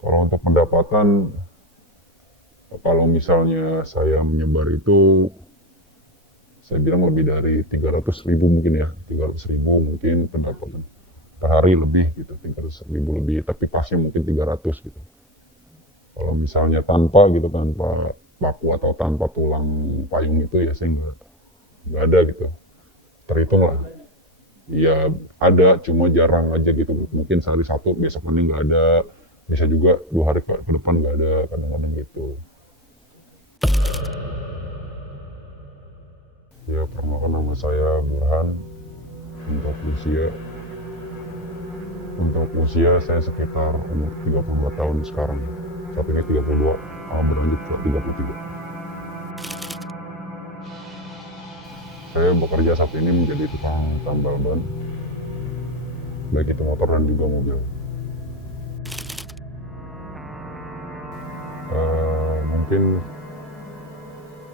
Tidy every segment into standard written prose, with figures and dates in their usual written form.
Kalau untuk pendapatan, kalau misalnya saya menyebar itu, saya bilang lebih dari 300.000 mungkin ya, 300.000 mungkin pendapatan per hari lebih gitu, 300.000 lebih, tapi pasnya mungkin 300 gitu. Kalau misalnya tanpa gitu, tanpa paku atau tanpa tulang payung itu ya saya nggak ada gitu, terhitung lah. Ya ada, cuma jarang aja gitu. Mungkin sehari satu, besok ini nggak ada. Bisa juga 2 hari ke depan nggak ada, kadang-kadang gitu. Ya perkenalkan, nama saya Burhan. Untuk usia, saya sekitar umur 32 tahun sekarang. Saat ini 32, berlanjut ke 33. Saya bekerja saat ini menjadi tukang tambal ban, baik itu motor dan juga mobil. Mungkin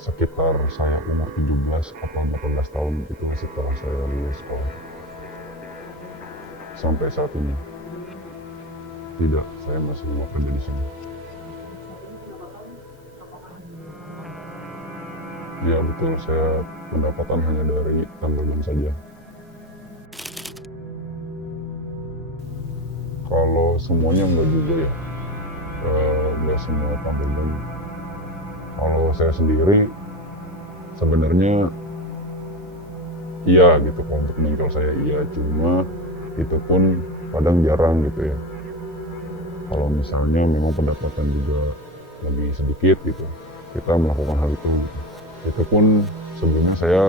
sekitar saya umur 17 atau 18 tahun itu setelah saya lulus sekolah. Sampai saat ini tidak, saya masih bekerja di sini. Ya betul, saya pendapatan hanya dari tambal ban saja. Kalau semuanya enggak juga ya, enggak semua tambal ban. Kalau saya sendiri sebenarnya iya gitu, kalau untuk bengkel saya iya, cuma itu pun kadang jarang gitu ya. Kalau misalnya memang pendapatan juga lebih sedikit gitu, kita melakukan hal itu. Itu pun sebelumnya saya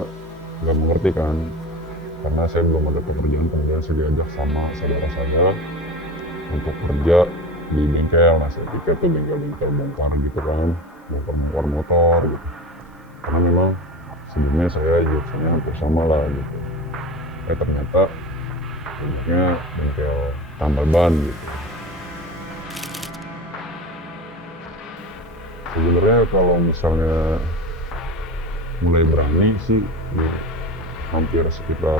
nggak mengerti kan, karena saya belum ada pekerjaan, kemudian saya diajak sama saudara saya untuk kerja di bengkel. Nah saya pikir tuh bengkel-bengkel bongkar gitu kan, bongkar motor gitu, karena memang sebelumnya saya jurusannya hampir sama lah gitu. Ternyata banyaknya bengkel tambal ban gitu. Sebenarnya kalau misalnya mulai berani sih ya, hampir sekitar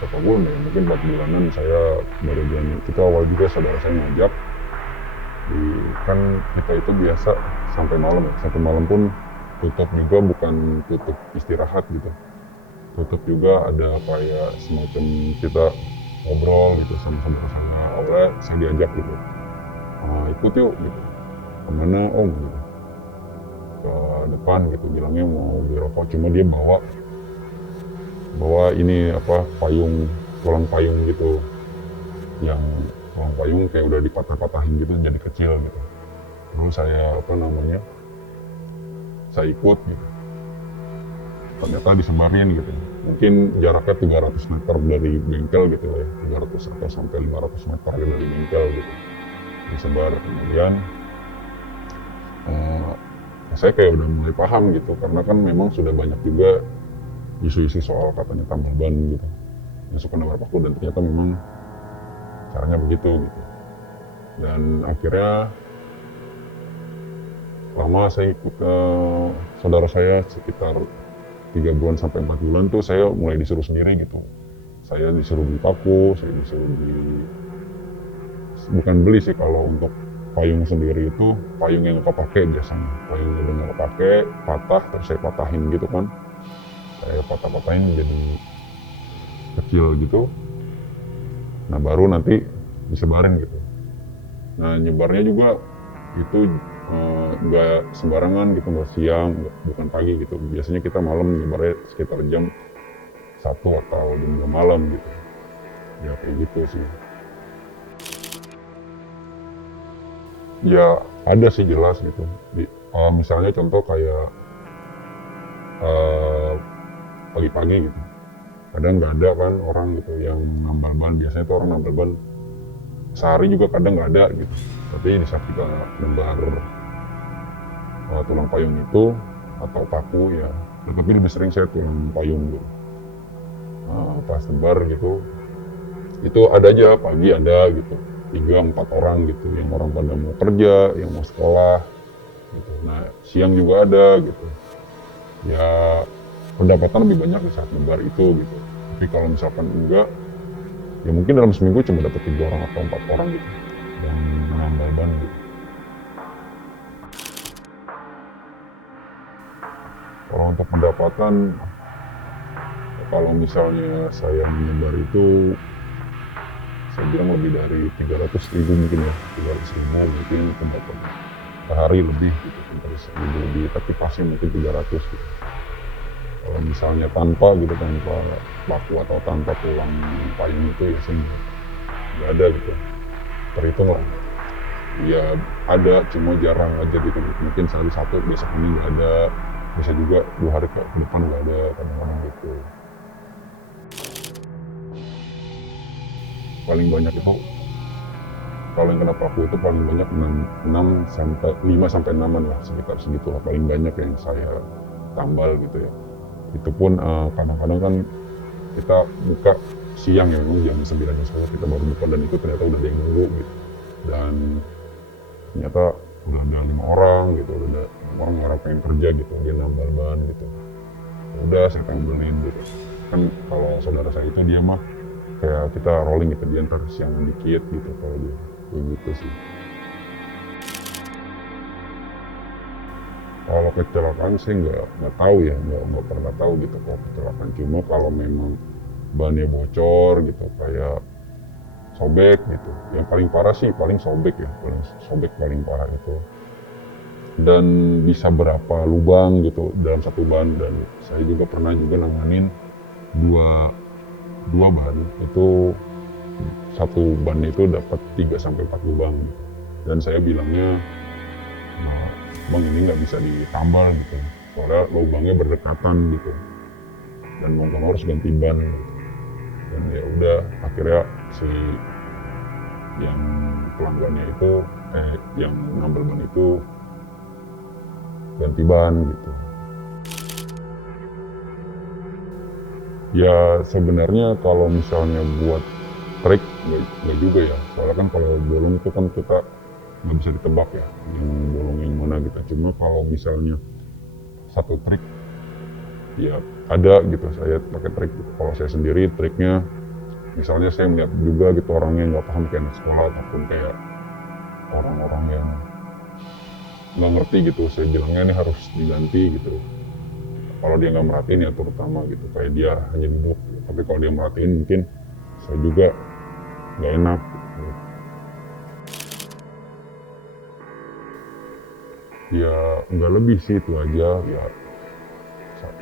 berapa bulan ya, mungkin 4 bulanan saya baru berani. Itu awal juga saudara saya ngajak, kan kita itu biasa sampai malam ya, sampai malam pun tutup juga, bukan tutup istirahat gitu, tutup juga ada kayak semacam kita ngobrol gitu sama saudara saya. Awalnya saya diajak gitu, ikut yuk gitu, kemana om gitu, ke depan gitu, bilangnya mau beli rokok, cuma dia bawa ini apa, payung, tulang payung gitu, yang tulang payung kayak udah dipatah-patahin gitu jadi kecil gitu. Terus saya apa namanya, saya ikut gitu, ternyata disebarin gitu, mungkin jaraknya 300 meter dari bengkel gitu ya, 300 atau sampai 500 meter dari bengkel gitu, disebar. Kemudian saya kayak udah mulai paham gitu, karena kan memang sudah banyak juga isu-isu soal katanya tambal ban gitu, yang suka nabrak paku, dan ternyata memang caranya begitu gitu. Dan akhirnya lama saya ikut ke saudara saya, sekitar 3 bulan sampai 4 bulan tuh saya mulai disuruh sendiri gitu. Saya disuruh beli paku, saya disuruh beli, bukan beli sih, kalau untuk payung sendiri itu payung yang nggak pakai biasanya, payung udah nggak pakai patah, terus saya patahin gitu kan, saya patah-patahin menjadi kecil gitu, nah baru nanti disebarin gitu. Nah nyebarnya juga itu nggak sembarangan gitu, nggak siang, bukan pagi gitu, biasanya kita malam nyebarnya sekitar jam 1 atau jam 2 malam gitu ya, kayak gitu sih. Ya ada sih jelas gitu. Misalnya contoh kayak uh, pagi-pagi gitu, kadang nggak ada kan orang gitu yang nambal ban. Biasanya tuh orang nambal ban sehari juga kadang nggak ada gitu, tapi di saat kita nebar tulang payung itu atau paku ya, tapi lebih sering saya tulang payung gitu, pas nebar gitu, itu ada aja pagi ada gitu 3-4 orang gitu, yang orang pada mau kerja, yang mau sekolah gitu. Nah siang juga ada gitu ya, pendapatan lebih banyak di saat nebar itu gitu. Tapi kalau misalkan enggak, ya mungkin dalam seminggu cuma dapat 3 orang atau 4 orang gitu yang nambal ban gitu. Kalau untuk pendapatan, kalau misalnya saya menyebar itu, saya bilang lebih dari 300.000 mungkin ya, 300.000 mungkin pendapatan sehari lebih gitu, lebih lebih, tapi pasti mungkin 300 gitu. Kalau misalnya tanpa gitu, tanpa paku atau tanpa tulang payung itu ya sih nggak ada gitu, terhitung lah. Ya ada, cuma jarang aja gitu, mungkin sehari satu, besok ini nggak ada, bisa juga 2 hari ke depan nggak ada, kadang-kadang gitu. Paling banyak itu, kalau yang kena paku itu paling banyak 6 sampai 5 sampai 6-an lah, sekitar segitulah paling banyak yang saya tambal gitu ya. Itu pun kadang-kadang kan kita buka siang ya, memang jam 9 jam 10 kita baru buka, dan itu ternyata udah ada yang nunggu gitu. Dan ternyata udah ada 5 orang gitu, udah ada 5 orang orang pengen kerja gitu, dia nambal ban gitu. Udah saya tambelin gitu. Kan kalau saudara saya itu dia mah kayak kita rolling gitu, dia ntar siangan dikit gitu kalau dia kayak gitu sih. Kalau kecelakaan sih nggak tahu ya, nggak pernah tahu gitu kalau kecelakaan. Cuma kalau memang bannya bocor gitu, kayak sobek gitu, yang paling parah sih paling sobek ya, paling sobek paling parah itu. Dan bisa berapa lubang gitu dalam satu ban. Dan saya juga pernah juga nanganin dua ban itu, satu ban itu dapat 3 sampai 4 lubang gitu. Dan saya bilangnya, nah, bang ini nggak bisa ditambal gitu, soalnya lubangnya berdekatan gitu, dan mau nggak mau harus ganti ban gitu. Dan ya udah, akhirnya si yang pelanggannya itu, yang nambal ban itu ganti ban gitu. Ya sebenarnya kalau misalnya buat trik nggak juga ya, soalnya kan kalau bolong itu kan kita nggak bisa ditebak ya, yang bolong yang mana gitu. Cuma kalau misalnya satu trik, ya ada gitu, saya pakai trik gitu. Kalau saya sendiri triknya, misalnya saya melihat juga gitu orangnya nggak paham, kayak anak sekolah ataupun kayak orang-orang yang nggak ngerti gitu, saya bilangnya ini harus diganti gitu. Kalau dia nggak merhatiin ya terutama gitu, kayak dia hanya duduk gitu. Tapi kalau dia merhatiin mungkin saya juga nggak enak gitu. Ya nggak lebih sih, itu aja ya.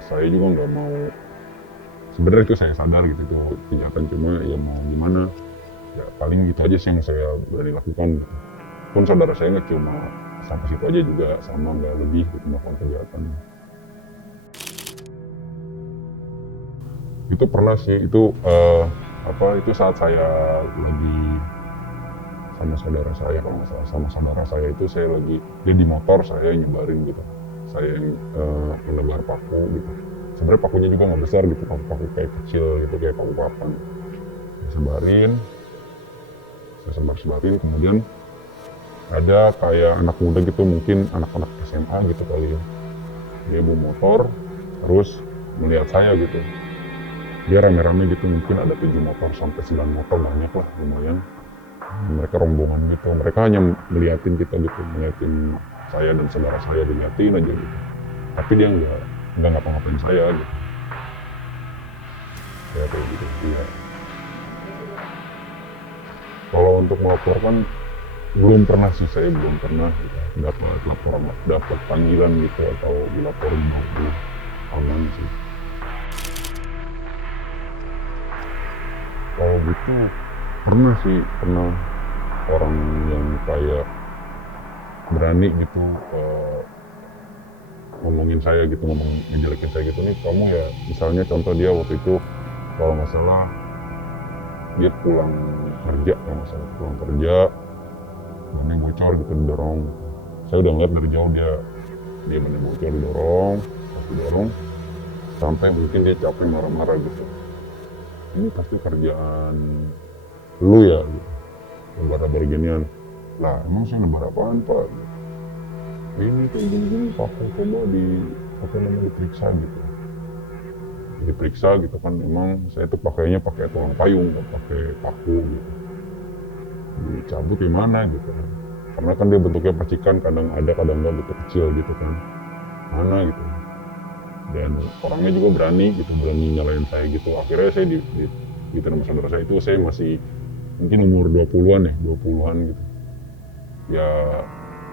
Saya juga nggak mau, sebenarnya itu saya sadar gitu itu kejahatan, cuma ya mau gimana, ya paling gitu aja sih yang saya berani lakukan gitu. Pun saudara saya nggak cuma sampai situ aja juga, sama nggak lebih gitu melakukan kejahatan. Itu pernah sih, itu itu saat saya lagi sama saudara saya, kalau nggak salah sama saudara saya itu, saya lagi, dia di motor, saya nyebarin gitu, saya yang menebar paku gitu. Sebenarnya pakunya juga nggak besar gitu, paku kayak kecil gitu, kayak paku papan. Saya sebarin, kemudian ada kayak anak muda gitu, mungkin anak-anak SMA gitu kali ya, dia bawa motor terus melihat saya gitu, dia rame-rame gitu, mungkin ada 7 motor sampai 9 motor, banyak lah lumayan. Mereka rombongan gitu, mereka hanya meliatin kita gitu, meliatin saya dan saudara saya, diliatin aja gitu. Tapi dia nggak ngapa-ngapain saya gitu, kayak gitu ya. Kalau untuk melaporkan, belum pernah sih, saya belum pernah gitu, dapat laporan, dapat panggilan gitu atau dilaporin mau aman sih. Kalau gitu pernah sih, pernah orang yang kayak berani gitu ngomongin saya gitu, ngejelekin saya gitu, nih kamu ya, misalnya contoh dia waktu itu kalau nggak salah dia pulang kerja, kalau nggak salah pulang kerja, bannya bocor gitu, didorong. Saya udah ngeliat dari jauh, dia bannya bocor, didorong sampai mungkin dia capek, marah-marah gitu, ini pasti kerjaan lu ya gitu, nebar ginian. Lah emang saya nebar apaan pak, ini kan gini-gini, pakai coba diperiksa gitu, diperiksa gitu kan, memang saya tuh pakainya pakai tulang payung, nggak pakai paku gitu, dicabut gimana gitu. karena kan dia bentuknya percikan, kadang ada kadang enggak, bentuk kecil gitu kan, mana gitu. Dan orangnya juga berani gitu, berani nyalain saya gitu. Akhirnya saya di sama saudara saya itu, saya masih mungkin umur 20-an ya, 20-an gitu ya,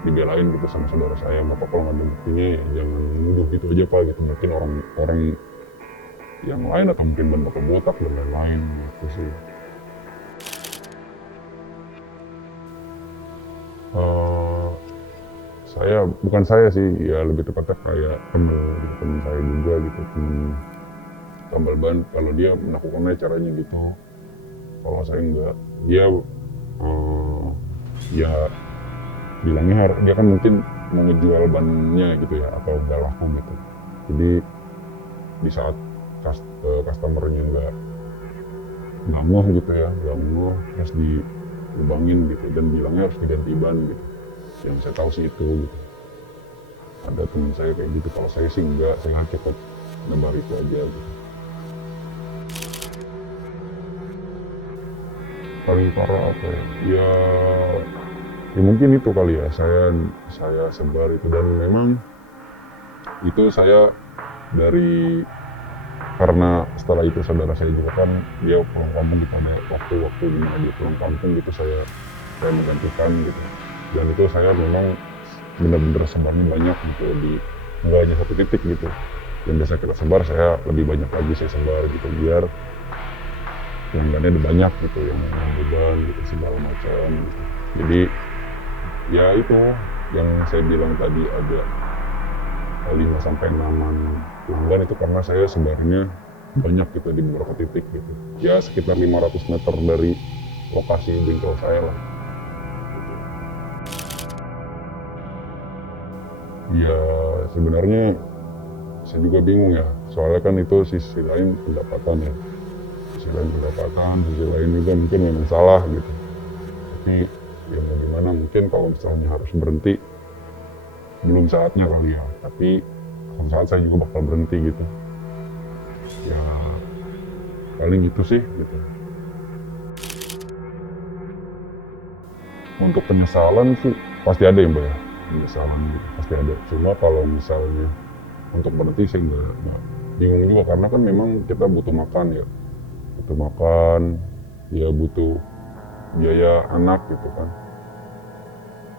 dibelain gitu sama saudara saya. Bapak kalau nggak ada buktinya ya jangan nuduh gitu aja pak gitu, mungkin orang yang lain atau mungkin ban bapak botak dan lain-lain gitu sih. Eh, bukan saya sih ya, lebih tepatnya kayak temen saya juga gitu, temen tambal ban. Kalau dia melakukannya caranya gitu, kalau saya enggak. Dia ya bilangnya dia kan mungkin mau ngejual bannya gitu ya, atau enggak laku gitu. Jadi di saat customernya nggak mau gitu ya, nggak mau, terus dilubangin gitu dan bilangnya harus diganti ban gitu. Yang saya tahu sih itu gitu. Ada teman saya kayak gitu. Kalau saya sih enggak, saya cukup nebar itu aja gitu. Paling parah apa ya? Ya mungkin itu kali ya, saya sebar itu. Dan memang itu saya dari, karena setelah itu saudara saya juga kan dia pulang kampung gitu, ada waktu-waktu dimana dia pulang kampung gitu, saya menggantikan gitu. Dan itu saya memang benar-benar sebarnya banyak gitu, nggak hanya satu titik gitu. Yang biasa kita sebar, saya lebih banyak lagi saya sebar gitu, biar pelanggannya ada banyak gitu, yang beban gitu segala macam gitu. Jadi ya itu yang saya bilang tadi, ada 5-6 pelanggan itu karena saya sebarnya banyak gitu di beberapa titik gitu. Ya sekitar 500 meter dari lokasi bengkel saya lah. Ya sebenarnya saya juga bingung ya, soalnya kan itu sisi lain pendapatan ya, sisi lain pendapatan, sisi lain juga mungkin memang salah gitu. Tapi ya mau gimana, mungkin kalau misalnya harus berhenti, belum saatnya kali ya, tapi suatu saat saya juga bakal berhenti gitu ya. Paling itu sih gitu. Untuk penyesalan sih pasti ada ya mbak ya, penyesalan gitu pasti ada. Cuma kalau misalnya untuk berhenti sih nggak bingung juga, karena kan memang kita butuh makan ya, butuh makan ya, butuh biaya anak gitu kan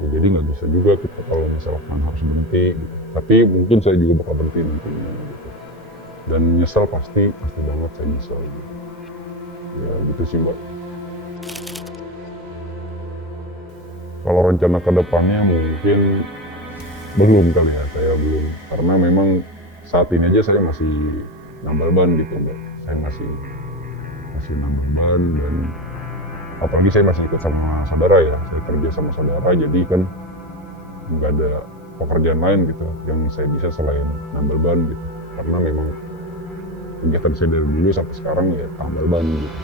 ya. Jadi nggak bisa juga kita kalau misalkan harus berhenti gitu. Tapi mungkin saya juga bakal berhenti nantinya gitu. Dan menyesal pasti banget saya nyesal gitu. Ya gitu sih mbak. Kalau rencana ke depannya mungkin belum kali ya, saya belum. Karena memang saat ini aja saya masih nambal ban gitu mbak. Saya masih nambal ban, dan apalagi saya masih ikut sama saudara ya. Saya kerja sama saudara, jadi kan nggak ada pekerjaan lain gitu yang saya bisa selain nambal ban gitu. Karena memang kegiatan saya dari dulu sampai sekarang ya tambal ban gitu.